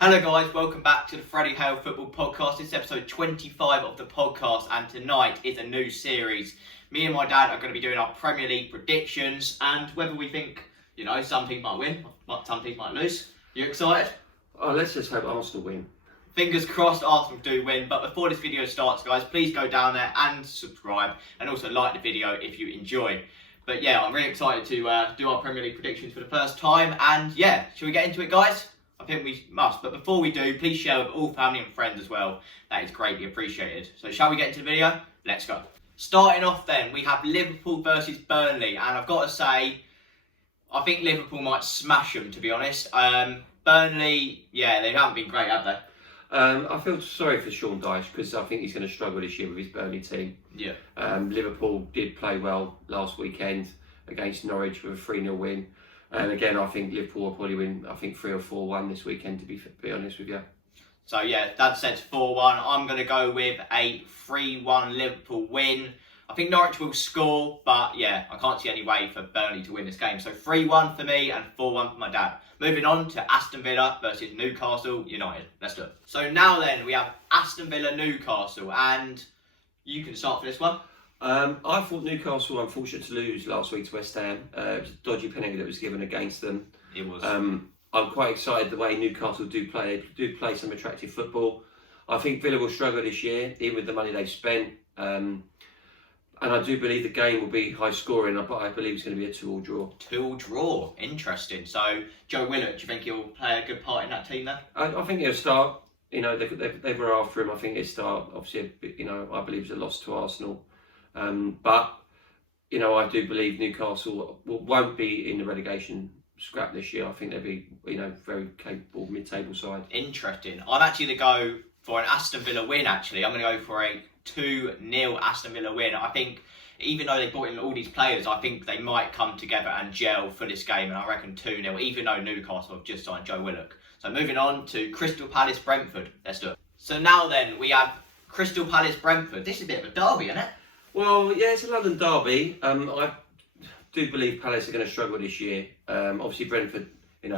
Hello guys, welcome back to the Freddie Hale Football Podcast. This is episode 25 of the podcast, and tonight is a new series. Me and my dad are going to be doing our Premier League predictions and whether we think, some teams might win, some teams might lose. You excited? Oh, let's just hope Arsenal win. Fingers crossed Arsenal do win, but before this video starts guys, please go down there and subscribe and also like the video if you enjoy. But yeah, I'm really excited to do our Premier League predictions for the first time, and yeah, shall we get into it guys? I think we must, but before we do, please share with all family and friends as well. That is greatly appreciated. So shall we get into the video? Let's go. Starting off then, we have Liverpool versus Burnley, and I've got to say, I think Liverpool might smash them, to be honest. Burnley, yeah, they haven't been great, have they? I feel sorry for Sean Dyche because I think he's going to struggle this year with his Burnley team. Yeah. Liverpool did play well last weekend against Norwich with a 3-0 win. And again, I think Liverpool will probably win, 3 or 4-1 this weekend, to be honest with you. So yeah, Dad said 4-1. I'm going to go with a 3-1 Liverpool win. I think Norwich will score, but yeah, I can't see any way for Burnley to win this game. So 3-1 for me and 4-1 for my dad. Moving on to Aston Villa versus Newcastle United. Let's do it. So now then, we have Aston Villa Newcastle, and you can start for this one. I thought Newcastle were unfortunate to lose last week to West Ham. It was a dodgy penalty that was given against them. It was. I'm quite excited the way Newcastle do play. They do play some attractive football. I think Villa will struggle this year, even with the money they've spent. And I do believe the game will be high scoring, but I believe it's going to be a 2-2 draw. 2-2 draw, interesting. So Joe Willock, do you think he'll play a good part in that team then? I think he'll start. They were after him. I think he'll start. Obviously, I believe it's a loss to Arsenal. But I do believe Newcastle won't be in the relegation scrap this year. I think they'll be, very capable mid-table side. Interesting. I'm actually going to go for an Aston Villa win, actually. I'm going to go for a 2-0 Aston Villa win. I think, even though they brought in all these players, I think they might come together and gel for this game, and I reckon 2-0, even though Newcastle have just signed Joe Willock. So moving on to Crystal Palace Brentford. Let's do it. So now then, we have Crystal Palace Brentford. This is a bit of a derby, isn't it? Well, yeah, it's a London derby. I do believe Palace are going to struggle this year. Obviously, Brentford,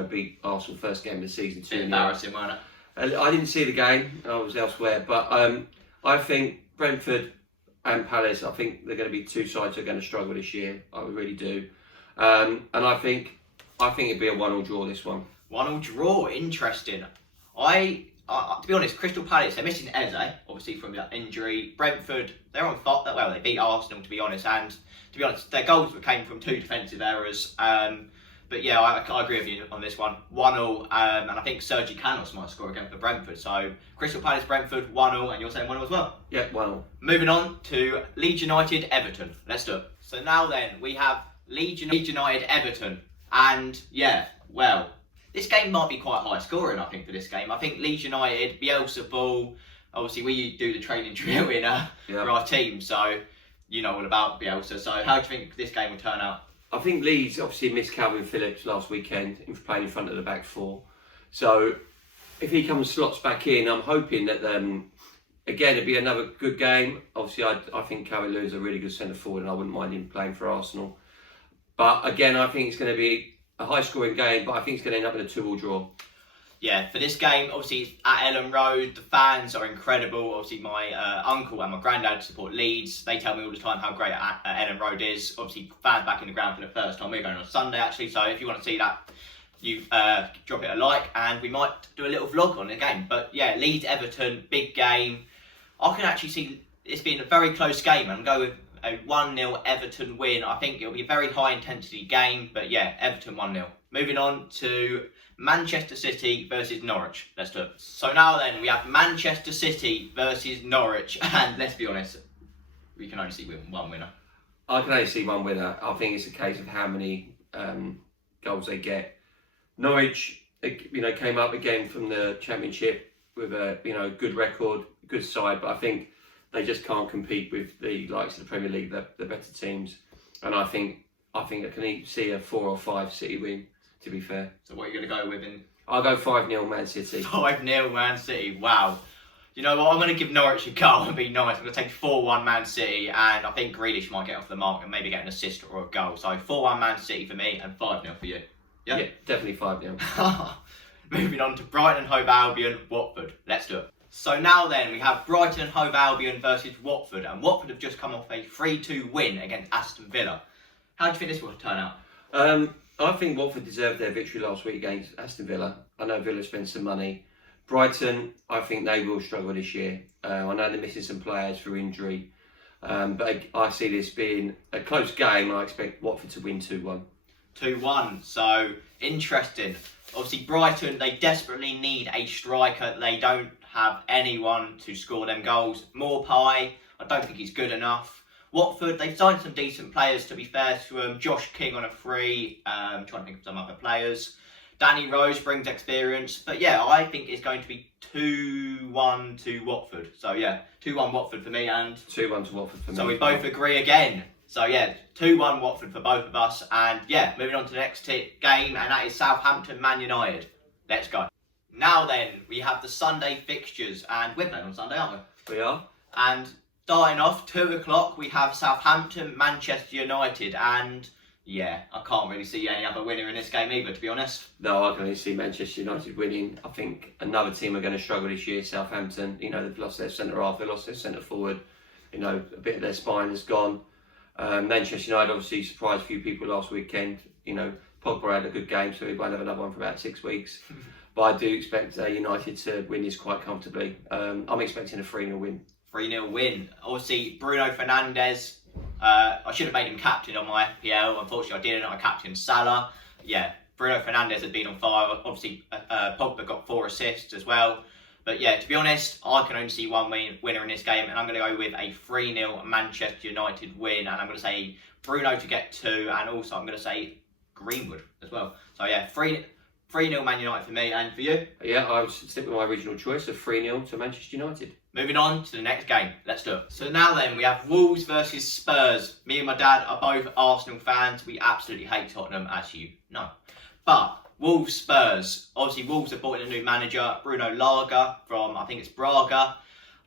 beat Arsenal first game of the season 2-0. Embarrassing, wasn't it? I didn't see the game. I was elsewhere, but I think Brentford and Palace, I think they're going to be two sides that are going to struggle this year. I really do, and I think it'd be a 1-1 draw this one. 1-1 draw, interesting. To be honest, Crystal Palace, they're missing Eze, obviously from that injury. Brentford, they're on fire. Well, they beat Arsenal, to be honest, and to be honest, their goals came from 2 defensive errors. But yeah, I agree with you on this one. 1-0, and I think Sergi Canos might score again for Brentford. So Crystal Palace, Brentford, 1-0, and you're saying 1-0 as well? Yeah, 1-0. Moving on to Leeds United, Everton. Let's do it. So now then, we have Leeds United, Everton, and yeah, well, this game might be quite high scoring, I think, for this game. I think Leeds United, Bielsa ball. Obviously, we do the training drill for our team, so you know all about Bielsa. So how do you think this game will turn out? I think Leeds obviously missed Calvin Phillips last weekend in playing in front of the back four. So if he slots back in, I'm hoping that again it'll be another good game. Obviously, I think Calvin Lewin's a really good centre forward, and I wouldn't mind him playing for Arsenal. But again, I think it's going to be a high-scoring game, but I think it's going to end up in a 2-2 draw. Yeah, for this game, obviously, it's at Ellen Road. The fans are incredible. Obviously, my uncle and my granddad support Leeds. They tell me all the time how great Ellen Road is. Obviously, fans back in the ground for the first time. We're going on Sunday, actually. So if you want to see that, you drop it a like, and we might do a little vlog on the game. But yeah, Leeds-Everton, big game. I can actually see it's being a very close game. I'm going with a 1-0 Everton win. I think it'll be a very high intensity game, but yeah, Everton 1-0. Moving on to Manchester City versus Norwich. Let's do it. So now then, we have Manchester City versus Norwich, and let's be honest, we can only see one winner. I can only see one winner. I think it's a case of how many goals they get. Norwich, came up again from the Championship with a good record, good side, but I think they just can't compete with the likes of the Premier League, the better teams. And I think I can see a 4 or 5 City win, to be fair. So what are you going to go with? I'll go 5-0 Man City. 5-0 Man City, wow. You know what, I'm going to give Norwich a go and be nice. I'm going to take 4-1 Man City, and I think Grealish might get off the mark and maybe get an assist or a goal. So 4-1 Man City for me and 5-0 for you. Yeah, definitely 5-0. Moving on to Brighton and Hove Albion, Watford. Let's do it. So now then, we have Brighton and Hove Albion versus Watford, and Watford have just come off a 3-2 win against Aston Villa. How do you think this will turn out? I think Watford deserved their victory last week against Aston Villa. I know Villa spent some money. Brighton, I think they will struggle this year. I know they're missing some players through injury. But I see this being a close game. I expect Watford to win 2-1. 2-1, so interesting. Obviously Brighton, they desperately need a striker. They don't have anyone to score them goals. Morpie, I don't think he's good enough. Watford, they've signed some decent players, to be fair to them. Josh King on a free, trying to think of some other players. Danny Rose brings experience. But yeah, I think it's going to be 2-1 to Watford. So yeah, 2-1 Watford for me and... 2-1 to Watford for me. So we both agree again. So yeah, 2-1 Watford for both of us. And yeah, moving on to the next game, and that is Southampton Man United. Let's go. Now then, we have the Sunday fixtures, and we're playing on Sunday, aren't we? We are. And starting off, 2 o'clock, we have Southampton, Manchester United, and yeah, I can't really see any other winner in this game either, to be honest. No, I can only see Manchester United winning. I think another team are going to struggle this year, Southampton. You know, they've lost their centre-half, they've lost their centre-forward. You know, a bit of their spine has gone. Manchester United obviously surprised a few people last weekend. You know, Pogba had a good game, so he won't have another one for about 6 weeks. But I do expect United to win this quite comfortably. I'm expecting a 3-0 win. 3-0 win. Obviously, Bruno Fernandes, I should have made him captain on my FPL. Unfortunately, I didn't. I captained Salah. Yeah, Bruno Fernandes had been on fire. Obviously, Pogba got 4 assists as well. But yeah, to be honest, I can only see one winner in this game, and I'm going to go with a 3-0 Manchester United win. And I'm going to say Bruno to get 2, and also I'm going to say Greenwood as well. So yeah, 3-0 Man United for me, and for you? Yeah, I would stick with my original choice of 3-0 to Manchester United. Moving on to the next game. Let's do it. So now then, we have Wolves versus Spurs. Me and my dad are both Arsenal fans. We absolutely hate Tottenham, as you know. But Wolves Spurs. Obviously, Wolves have brought in a new manager, Bruno Laga, from, I think it's Braga.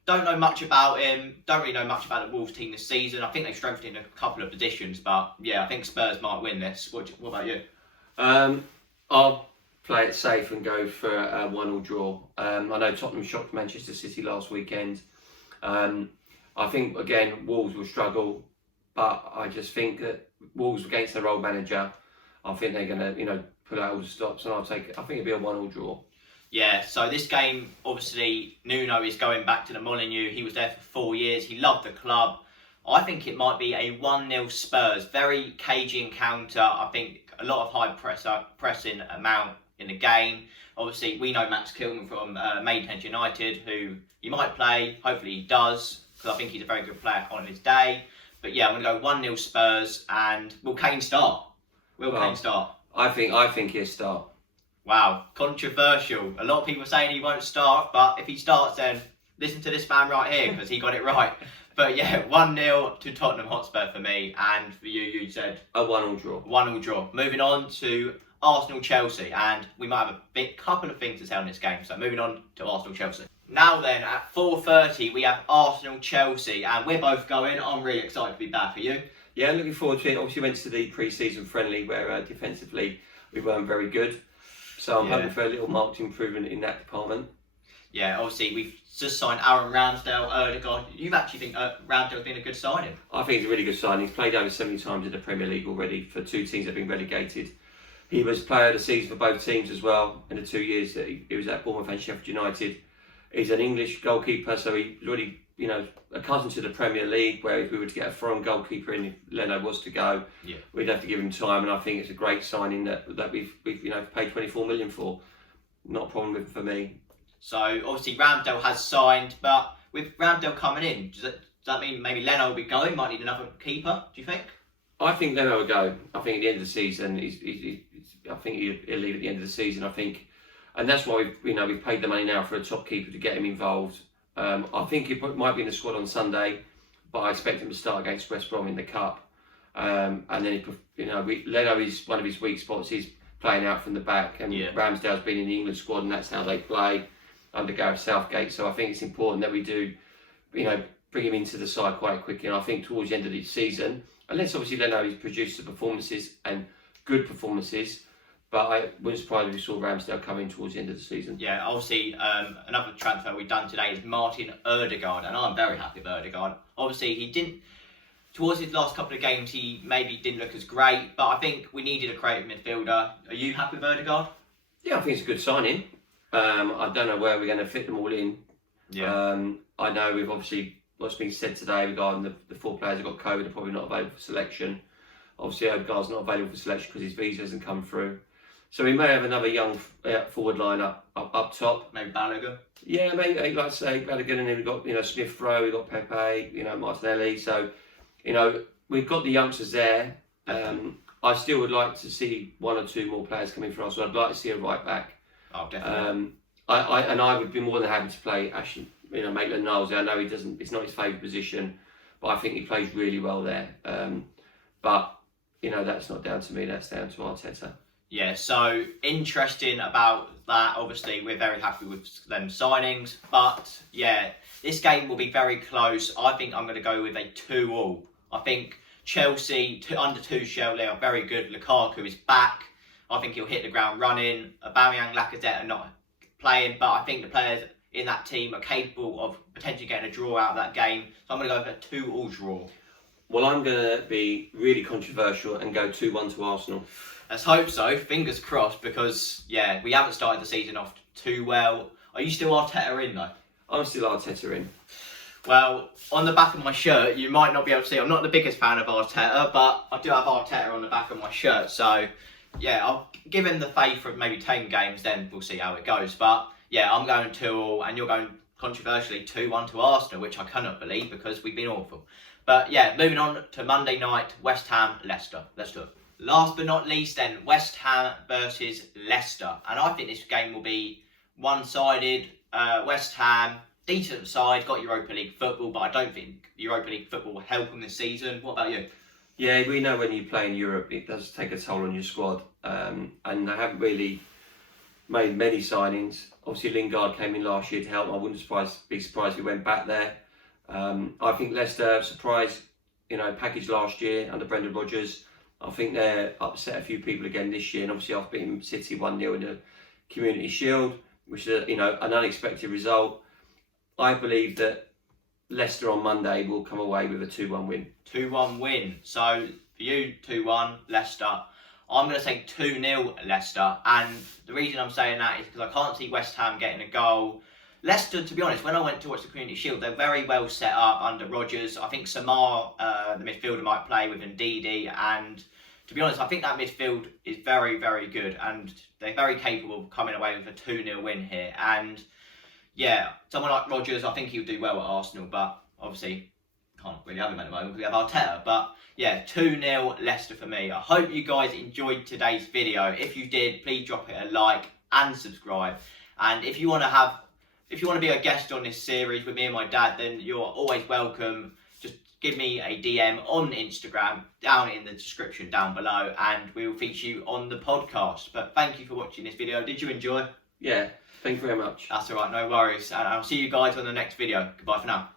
Don't know much about him. Don't really know much about the Wolves team this season. I think they've strengthened in a couple of positions. But yeah, I think Spurs might win this. What about you? I'll play it safe and go for a 1-1 draw. I know Tottenham shocked Manchester City last weekend. I think, again, Wolves will struggle, but I just think that Wolves against their old manager, I think they're going to, put out all the stops, and I think it'll be a 1-1 draw. Yeah, so this game, obviously, Nuno is going back to the Molineux. He was there for 4 years. He loved the club. I think it might be a 1-0 Spurs. Very cagey encounter. I think a lot of high pressing amount in the game. Obviously, we know Max Kilman from Maidenhead United, who he might play. Hopefully he does, because I think he's a very good player on his day. But yeah, I'm going to go 1-0 Spurs, and will Kane start? Kane start? I think he'll start. Wow, controversial. A lot of people saying he won't start, but if he starts, then listen to this man right here, because he got it right. But yeah, 1-0 to Tottenham Hotspur for me, and for you, you said? A 1-1 draw. 1-1 draw. Moving on to Arsenal-Chelsea, and we might have a couple of things to say on this game, so moving on to Arsenal-Chelsea. Now then, at 4:30, we have Arsenal-Chelsea, and we're both going. I'm really excited to be back. Are you? Yeah, looking forward to it. Obviously, went to the pre-season friendly where defensively we weren't very good. So I'm hoping for a little marked improvement in that department. Yeah, obviously we've just signed Aaron Ramsdale, Erdegaard. You actually think Ramsdale's been a good signing? I think it's a really good signing. He's played over 70 times in the Premier League already for 2 teams that have been relegated. He was player of the season for both teams as well in the 2 years that he was at Bournemouth and Sheffield United. He's an English goalkeeper, so he's already, accustomed to the Premier League, where if we were to get a foreign goalkeeper in, if Leno was to go, we'd have to give him time, and I think it's a great signing that we've paid 24 million for. Not a problem for me. So obviously Ramsdale has signed, but with Ramsdale coming in, does that mean maybe Leno will be going? Might need another keeper, do you think? I think Leno will go. I think at the end of the season, I think he'll leave at the end of the season. I think, and that's why we've paid the money now for a top keeper to get him involved. I think he might be in the squad on Sunday, but I expect him to start against West Brom in the Cup. And then Leno is one of his weak spots. He's playing out from the back, and Ramsdale's been in the England squad, and that's how they play under Gareth Southgate. So I think it's important that we do, bring him into the side quite quickly. And I think towards the end of the season, unless obviously Leno has produced the performances and good performances, But I wouldn't surprise if we saw Ramsdale coming towards the end of the season. Yeah, obviously, another transfer we've done today is Martin Ødegaard, and I'm very happy with Ødegaard. Obviously, he didn't, towards his last couple of games, he maybe didn't look as great, but I think we needed a creative midfielder. Are you happy with Ødegaard? Yeah, I think it's a good signing. I don't know where we're going to fit them all in. Yeah. I know we've obviously, what's been said today regarding the 4 players who got COVID are probably not available for selection. Obviously, Ødegaard's not available for selection because his visa hasn't come through. So we may have another young forward line up top. Maybe Balogun. Yeah, maybe like I say Balogun, and then we've got Smith Rowe, we've got Pepe, Martinelli. So we've got the youngsters there. I still would like to see 1 or 2 more players coming for us. So I'd like to see a right back. Oh, definitely. I would be more than happy to play Aston, Maitland-Niles. I know he doesn't. It's not his favourite position, but I think he plays really well there. But that's not down to me. That's down to Arteta. Yeah, so interesting about that. Obviously, we're very happy with them signings. But, yeah, this game will be very close. I think I'm going to go with a 2-2. I think Chelsea, under Tuchel, they are very good. Lukaku is back. I think he'll hit the ground running. Aubameyang, Lacazette are not playing. But I think the players in that team are capable of potentially getting a draw out of that game. So I'm going to go for a 2-2 draw. Well, I'm going to be really controversial and go 2-1 to Arsenal. Let's hope so. Fingers crossed, because, yeah, we haven't started the season off too well. Are you still Arteta in, though? I'm still Arteta in. Well, on the back of my shirt, you might not be able to see, I'm not the biggest fan of Arteta, but I do have Arteta on the back of my shirt. So, yeah, I'll give him the faith of maybe 10 games, then we'll see how it goes. But, yeah, I'm going 2-2, and you're going, controversially, 2-1 to Arsenal, which I cannot believe because we've been awful. But, yeah, moving on to Monday night, West Ham, Leicester. Let's do it. Last but not least then, West Ham versus Leicester. And I think this game will be one-sided. West Ham, decent side, got Europa League football, but I don't think Europa League football will help them this season. What about you? Yeah, we know when you play in Europe, it does take a toll on your squad. And they haven't really made many signings. Obviously, Lingard came in last year to help. I wouldn't be surprised if he went back there. I think Leicester surprised, package last year under Brendan Rodgers. I think they're upset a few people again this year, and obviously after beating City 1-0 in the Community Shield, which is an unexpected result. I believe that Leicester on Monday will come away with a 2-1 win. 2-1 win. So for you, 2-1 Leicester. I'm going to say 2-0 Leicester, and the reason I'm saying that is because I can't see West Ham getting a goal. Leicester, to be honest, when I went to watch the Community Shield, they're very well set up under Rodgers. I think Samar, the midfielder, might play with Ndidi, and to be honest, I think that midfield is very, very good, and they're very capable of coming away with a 2-0 win here. And yeah, someone like Rodgers, I think he'll do well at Arsenal, but obviously can't really have him at the moment because we have Arteta. But yeah, 2-0 Leicester for me. I hope you guys enjoyed today's video. If you did, please drop it a like and subscribe. And if you want to be a guest on this series with me and my dad, then you're always welcome. Just give me a DM on Instagram down in the description down below, and we will feature you on the podcast. But thank you for watching this video. Did you enjoy? Yeah, thank you very much. That's all right, no worries. And I'll see you guys on the next video. Goodbye for now.